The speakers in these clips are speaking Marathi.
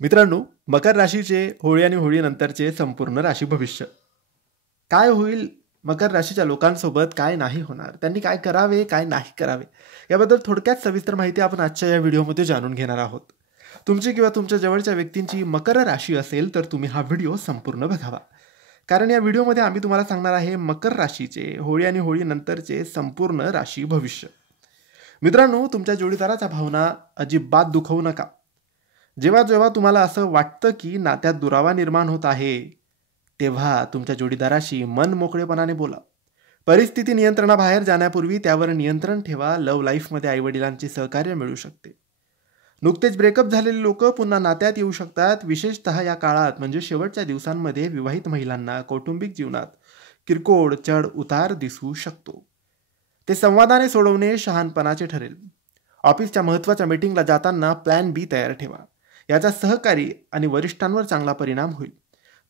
मित्रांनो, मकर राशीचे होळी आणि होळीनंतरचे संपूर्ण राशी भविष्य. काय होईल मकर राशीच्या लोकांसोबत, काय नाही होणार, त्यांनी काय करावे, काय नाही करावे, याबद्दल थोडक्यात सविस्तर माहिती आपण आजच्या या व्हिडिओमध्ये जाणून घेणार आहोत. तुमची किंवा तुमच्या जवळच्या व्यक्तींची मकर राशी असेल तर तुम्ही हा व्हिडिओ संपूर्ण बघावा. कारण या व्हिडिओमध्ये आम्ही तुम्हाला सांगणार आहे मकर राशीचे होळी आणि होळीनंतरचे संपूर्ण राशी भविष्य. मित्रांनो, तुमच्या जोडीदाराच्या भावना अजिबात दुखवू नका. जेव्हा जेव्हा तुम्हाला असं वाटतं की नात्यात दुरावा निर्माण होत आहे, तेव्हा तुमच्या जोडीदाराशी मन मोकळेपणाने बोला. परिस्थिती नियंत्रणाबाहेर जाण्यापूर्वी त्यावर नियंत्रण ठेवा. लव्ह लाईफमध्ये आईवडिलांचे सहकार्य मिळू शकते. नुकतेच ब्रेकअप झालेले लोक पुन्हा नात्यात येऊ शकतात. विशेषतः या काळात म्हणजे शेवटच्या दिवसांमध्ये विवाहित महिलांना कौटुंबिक जीवनात किरकोळ चढ उतार दिसू शकतो. ते संवादाने सोडवणे शहाणपणाचे ठरेल. ऑफिसच्या महत्त्वाच्या मीटिंगला जाताना प्लॅन बी तयार ठेवा. याचा सहकारी आणि वरिष्ठांवर चांगला परिणाम होईल.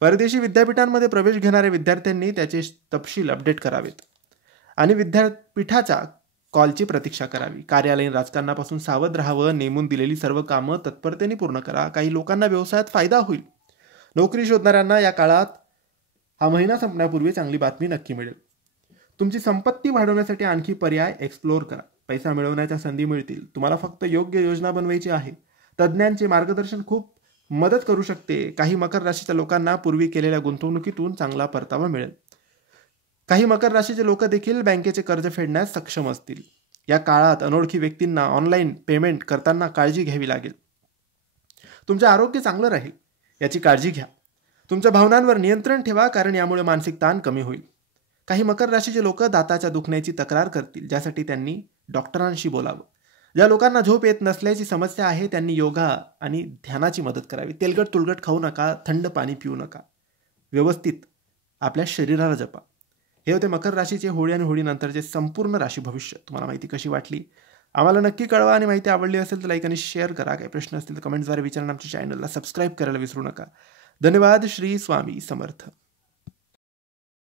परदेशी विद्यापीठांमध्ये प्रवेश घेणाऱ्या विद्यार्थ्यांनी त्याचे तपशील अपडेट करावेत आणि विद्यापीठाच्या कॉलची प्रतीक्षा करावी. कार्यालयीन राजकारणापासून सावध राहावं. नेमून दिलेली सर्व कामं तत्परतेने पूर्ण करा. काही लोकांना व्यवसायात फायदा होईल. नोकरी शोधणाऱ्यांना या काळात हा महिना संपण्यापूर्वी चांगली बातमी नक्की मिळेल. तुमची संपत्ती वाढवण्यासाठी आणखी पर्याय एक्सप्लोअर करा. पैसा मिळवण्याच्या संधी मिळतील. तुम्हाला फक्त योग्य योजना बनवायची आहे. तज्ज्ञांचे मार्गदर्शन खूप मदत करू शकते. काही मकर राशीच्या लोकांना पूर्वी केलेल्या गुंतवणुकीतून चांगला परतावा मिळेल. काही मकर राशीचे लोक देखील बँकेचे कर्ज फेडण्यास सक्षम असतील. या काळात अनोळखी व्यक्तींना ऑनलाईन पेमेंट करताना काळजी घ्यावी लागेल. तुमचे आरोग्य चांगलं राहील याची काळजी घ्या. तुमच्या भावनांवर नियंत्रण ठेवा, कारण यामुळे मानसिक ताण कमी होईल. काही मकर राशीचे लोक दाताच्या दुखण्याची तक्रार करतील, ज्यासाठी त्यांनी डॉक्टरांशी बोलावं. ज्या लोकांना झोप येत नसल्याची समस्या आहे त्यांनी योगा आणि ध्यानाची मदत करावी. तेलकट तुलकट खाऊ नका. थंड पाणी पिऊ नका. व्यवस्थित आपल्या शरीराला जपा. हे होते मकर राशीचे होळी आणि होळीनंतरचे संपूर्ण राशी भविष्य. तुम्हाला माहिती कशी वाटली आम्हाला नक्की कळवा आणि माहिती आवडली असेल तर लाईक आणि शेअर करा. काही प्रश्न असतील तर कमेंट्सद्वारे विचारा. आमच्या चॅनलला सबस्क्राईब करायला विसरू नका. धन्यवाद. श्री स्वामी समर्थ.